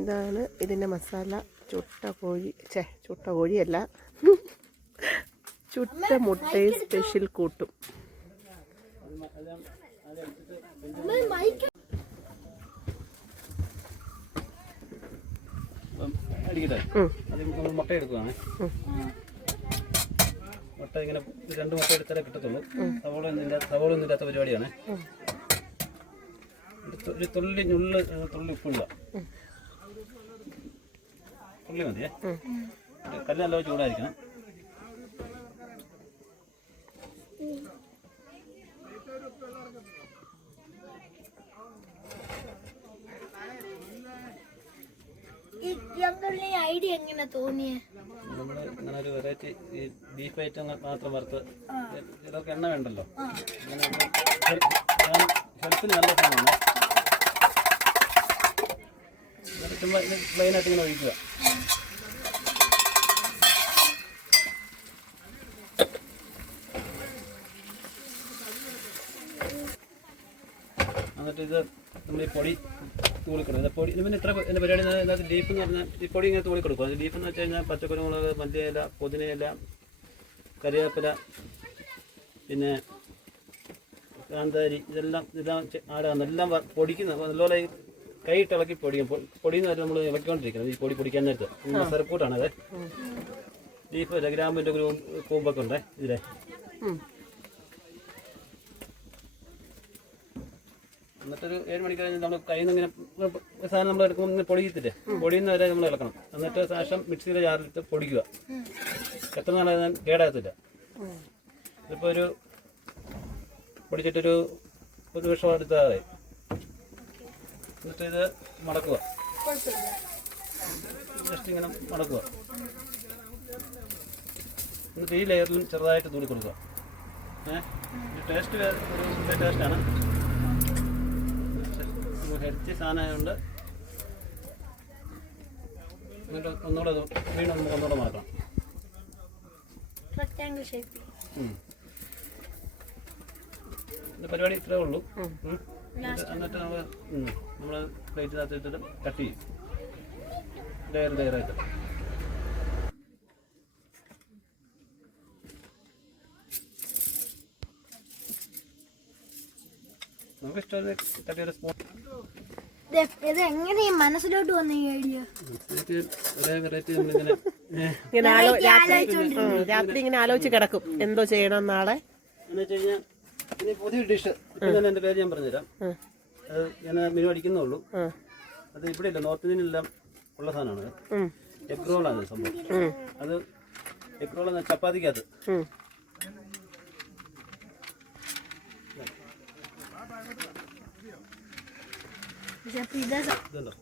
ഇതാണ് ഇതിൻ്റെ മസാല. ചുട്ട കോഴിയല്ല, ചുട്ട മുട്ടയും സ്പെഷ്യൽ കൂട്ടും. മുട്ട എടുക്കുവാണ്. മുട്ട ഇങ്ങനെ 2 മുട്ട എടുത്താലേ കിട്ടത്തുള്ളൂ. സവോളൊന്നും ഇല്ലാത്ത പരിപാടിയാണ്. ഒരു തുള്ളി ഉപ്പിടുക. തുള്ളി മതിയേ. കല്ല് നല്ല ചൂടായിരിക്കണം. ഐഡിയ എങ്ങനെ തോന്നിയേ? നമ്മള് ഇങ്ങനെ ഒരു വെറൈറ്റി ഈ ബീഫ് ഐറ്റം മാത്രം വറുത്ത് ചിലർക്ക് എണ്ണ വേണ്ടല്ലോ. ഹെൽത്തിന് നല്ല സാധനമാണ്. ചുമ്മാ പ്ലെയിനായിട്ട് ഇങ്ങനെ ഒഴിക്കുക. എന്നിട്ട് ഇത് നമ്മൾ ഈ പൊടി തൂളിക്കൊടുക്കും. പൊടി പിന്നെ ഇത്ര എൻ്റെ പരിപാടി ഇതിനകത്ത് ബീഫ് എന്ന് പറഞ്ഞാൽ ഈ പൊടി ഇങ്ങനെ തൂളിക്കൊടുക്കും. അത് ബീഫ് എന്ന് വെച്ച് കഴിഞ്ഞാൽ പച്ചക്കുരുമുളക്, മല്ലിയില, പുതിനയില, കറിവേപ്പില, പിന്നെ കാന്താരി, ഇതെല്ലാം ആടാണ്. എല്ലാം പൊടിക്കുന്നത് നല്ലപോലെ കൈയിട്ട് ഇളക്കി പൊടിക്കും. പൊടിയെന്ന് പറഞ്ഞാൽ നമ്മൾ ഇളക്കിക്കൊണ്ടിരിക്കുന്നത്. ഈ പൊടി പൊടിക്കാൻ നേരത്ത് മസാലക്കൂട്ടാണ് അത്. ബീഫ് അല്ല, ഗ്രാമ്പിൻ്റെ കൂമ്പൊക്കെ ഉണ്ടേ ഇതിലെ. എന്നിട്ടൊരു 7 മണിക്ക് കഴിഞ്ഞ് നമ്മൾ കയ്യിൽ നിന്ന് ഇങ്ങനെ സാധനം നമ്മൾ എടുക്കുമ്പോൾ ഇങ്ങനെ പൊടിയത്തില്ലേ, പൊടിയുന്ന വരെ നമ്മൾ ഇളക്കണം. എന്നിട്ട് ശേഷം മിക്സിയുടെ ജാറിലിട്ട് പൊടിക്കുക. എത്ര നാളെ കേടാകത്തില്ല. ഇതിപ്പോൾ ഒരു പൊടിച്ചിട്ടൊരു 1 വർഷം എടുത്താൽ. എന്നിട്ട് ഇത് മടക്കുക. ജസ്റ്റ് ഇങ്ങനെ മടക്കുക. എന്നിട്ട് ഈ ലെയറിലും ചെറുതായിട്ട് തൂടി കൊടുക്കുക. ടേസ്റ്റ് ഒരു ടേസ്റ്റാണ്. ഹെൽത്തി സാധനമായതുകൊണ്ട് എന്നിട്ട് ഒന്നുകൂടെ വീണ്ടും നമുക്ക് ഒന്നുകൂടെ മടക്കണം. പരിപാടി ഇത്രേ ഉള്ളൂ. എന്നിട്ട് നമ്മൾ പ്ലേറ്റിനകത്ത് ഇട്ടിട്ട് കട്ട് ചെയ്യും. ലെയറായിട്ട്. നമുക്ക് ഇഷ്ടമുള്ള കട്ട് ചെയ്ത സ്പൂൺ. ഇത് എങ്ങനെ മനസ്സിലോട്ട് വന്ന ഈ ഐഡിയ? ഒരേ വെറൈറ്റി നമ്മളിങ്ങനെ രാത്രി ഇങ്ങനെ ആലോചിച്ച് കിടക്കും എന്തോ ചെയ്യണം നാളെ എന്ന് വെച്ച് കഴിഞ്ഞാൽ. ഇനി പുതിയ ഡിഷ് തന്നെ എൻ്റെ പേര് ഞാൻ പറഞ്ഞുതരാം. അത് ഞാൻ മെനു അടിക്കുന്നുള്ളൂ. അത് ഇവിടെ ഇല്ല, നോർത്ത് ഇന്ത്യയിലെല്ലാം ഉള്ള സാധനമാണ്. എഗ് റോളാണ് സംഭവം. അത് എഗ് റോൾ എന്ന ചപ്പാത്തിക്കകത്ത് ഇതുണ്ടോ,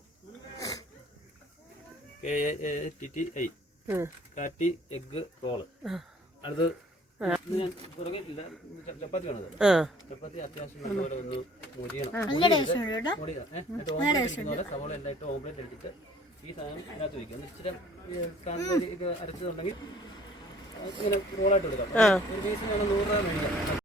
KATTI കാറ്റി എഗ് റോള്. അത് ഞാൻ തുടങ്ങിയിട്ടില്ല. ചപ്പാത്തി വേണത്. ചപ്പാത്തി അത്യാവശ്യം നല്ലപോലെ ഒന്ന് മുരിയണം. സവോള എല്ലാം ഇട്ട് ഓംപ്ലേറ്റ് അടിച്ചിട്ട് ഈ സാധനം അതിനകത്ത് വയ്ക്കുക. ഇച്ചിരി കാന്താരി അരച്ചതുണ്ടെങ്കിൽ ഇങ്ങനെ റോളായിട്ട് എടുക്കാം. ഒരു പീസിനാണ് 100 രൂപ മേടിക്കാം.